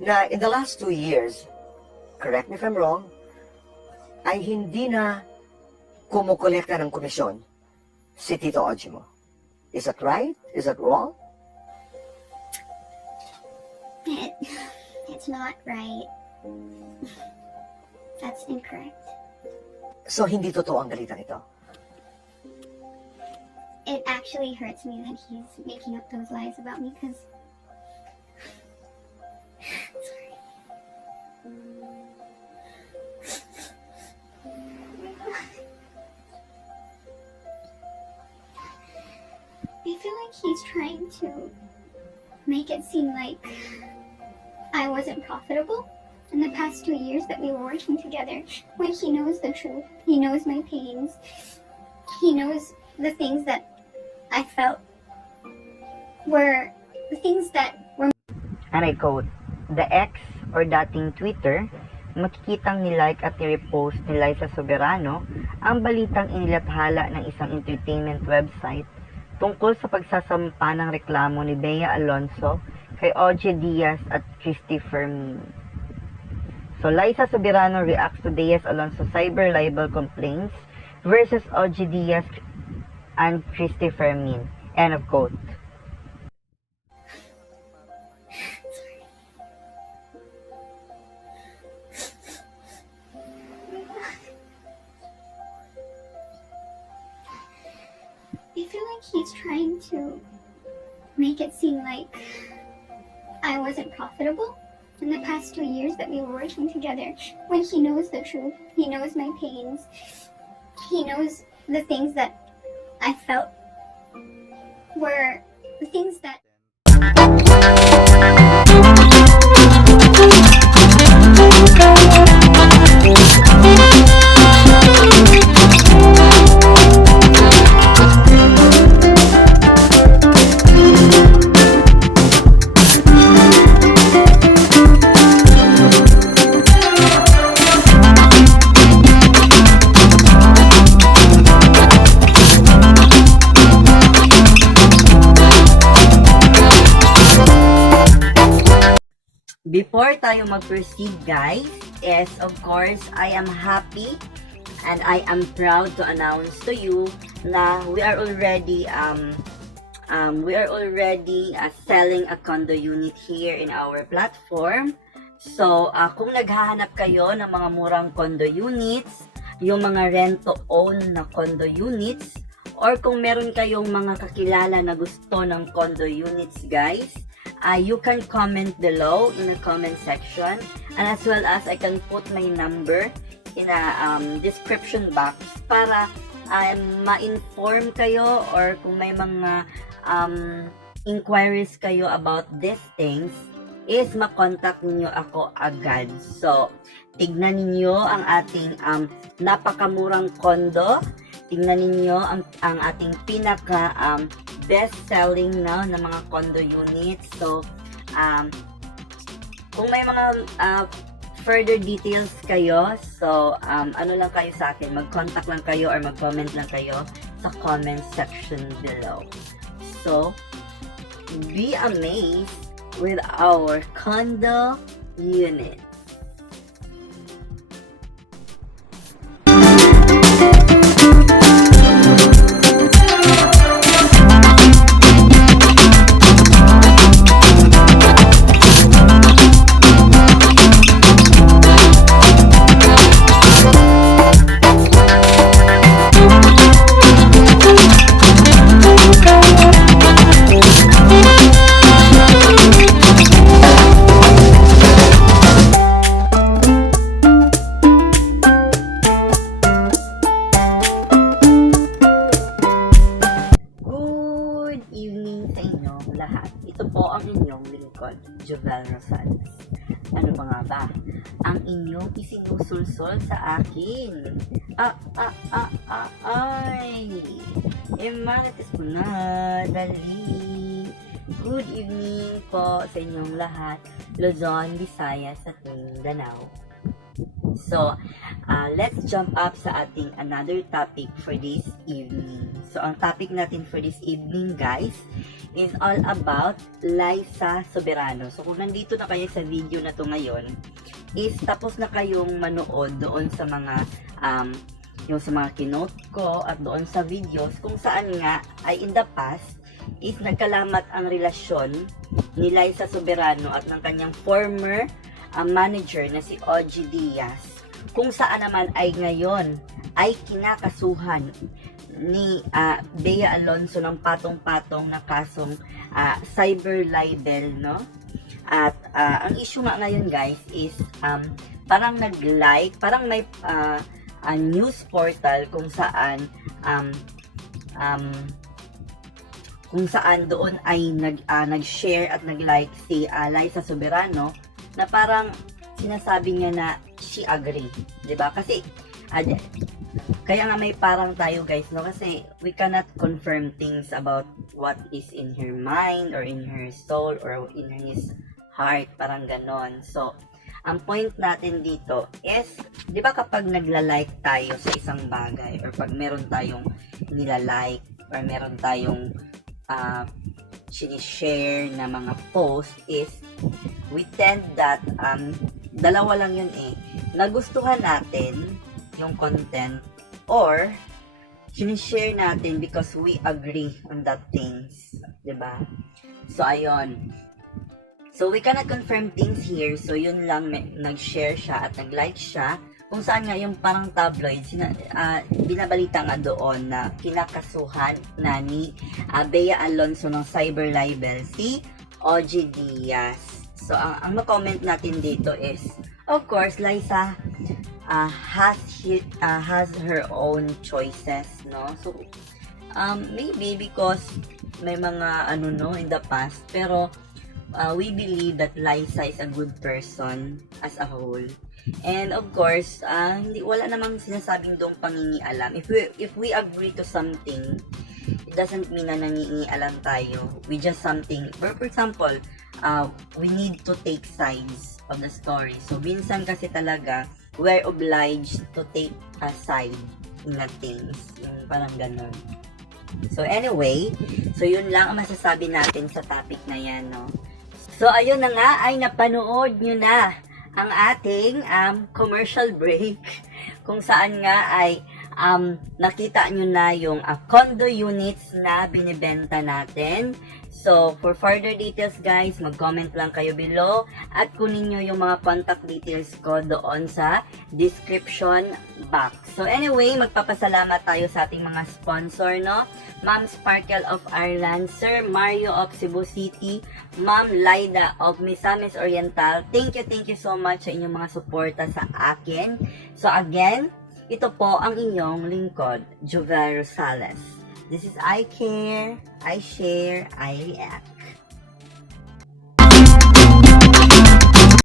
na in the last 2 years, correct me if I'm wrong, ay hindi na kumukolekta ng komisyon si Tito Ogie mo. Is that right? Is that wrong? It's not right. That's incorrect. So, hindi totoo ang galitan ito. It actually hurts me that he's making up those lies about me because... Sorry. I feel like he's trying to make it seem like I wasn't profitable in the past 2 years that we were working together, when he knows the truth. He knows my pains. He knows the things that I felt were the things that were... And I quote, "The ex or dating Twitter, makikitang nilike at ni-repost ni Liza Soberano ang balitang inilathala ng isang entertainment website tungkol sa pagsasampa ng reklamo ni Bea Alonzo kay Ogie Diaz at Christy Fermin." So, Liza Soberano reacts to Diaz Alonzo cyber libel complaints versus Ogie Diaz and Christy Fermin. End of quote. I feel like he's trying to make it seem like I wasn't profitable in the past 2 years that we were working together, when he knows the truth. He knows my pains. He knows the things that I felt were the things that... Before tayo mag-proceed, guys, is of course, I am happy and I am proud to announce to you na we are already selling a condo unit here in our platform. So, kung naghahanap kayo ng mga murang condo units, yung mga rent-to-own na condo units, or kung meron kayong mga kakilala na gusto ng condo units, guys, you can comment below in the comment section, and as well as I can put my number in a description box para ma-inform kayo, or kung may mga inquiries kayo about these things, is ma-contact ninyo ako agad. So, tignan ninyo ang ating napakamurang condo. Tingnan ninyo ang ating pinaka best-selling na mga condo units. So, kung may mga further details kayo, so, ano lang kayo sa akin, mag-contact lang kayo or mag-comment lang kayo sa comment section below. So, be amazed with our condo unit. Ito po ang inyong lingkod, Jovel Rosales. Ano ba nga ba ang inyong isinusulsol sa akin? Ay! Emarites mo na, dali! Good evening po sa inyong lahat, Luzon, Visayas at Mindanao. So, let's jump up sa ating another topic for this evening. So, ang topic natin for this evening, guys, is all about Liza Soberano. So, kung nandito na kayo sa video na to ngayon, is tapos na kayong manood doon sa mga yung sa mga kinote ko at doon sa videos kung saan nga ay in the past is nagkalamat ang relasyon ni Liza Soberano at ng kanyang former manager na si OG Diaz, kung saan naman ay ngayon ay kinakasuhan ni Bea Alonzo ng patong-patong na kasong cyber libel, no? At ang issue nga ngayon, guys, is parang parang may news portal kung saan doon ay nag-share at nag-like si Liza Soberano na parang sinasabi niya na she agree, 'di ba? Kasi kaya nga may parang tayo, guys, no, kasi we cannot confirm things about what is in her mind or in her soul or in his heart, parang ganon. So ang point natin dito is, 'di ba, kapag nagla-like tayo sa isang bagay or pag meron tayong nila-like or meron tayong sinishare na mga post, is we tend that dalawa lang yun nagustuhan natin yung content or sinishare natin because we agree on that things, 'di ba? So ayun, so we cannot confirm things here, so yun lang, nag-share siya at nag-like siya kung saan nga yung parang tabloid, binabalita nga doon na kinakasuhan na ni Bea Alonzo ng cyber libel si OG Diaz. So, ang ma-comment natin dito is, of course, Liza has her own choices, no? So, maybe because may mga in the past, pero we believe that Liza is a good person as a whole. And of course, wala namang sinasabing doong pangingialam. If we agree to something, it doesn't mean na nangingialam tayo. We just something, for example, we need to take sides of the story. So, minsan kasi talaga, we're obliged to take a side in the things. Yung parang ganun. So, anyway, so yun lang ang masasabi natin sa topic na yan, no? So, ayun na nga, ay napanood nyo na ang ating commercial break, kung saan nga ay nakita nyo na yung condo units na binibenta natin. So, for further details, guys, mag-comment lang kayo below at kunin nyo yung mga contact details ko doon sa description box. So, anyway, magpapasalamat tayo sa ating mga sponsor, no? Ma'am Sparkle of Ireland, Sir Mario of Cebu City, Ma'am Laida of Misamis Oriental. Thank you so much sa inyong mga suporta sa akin. So, again, ito po ang inyong lingkod, Jovel Rosales. This is I Care, I Share, I React.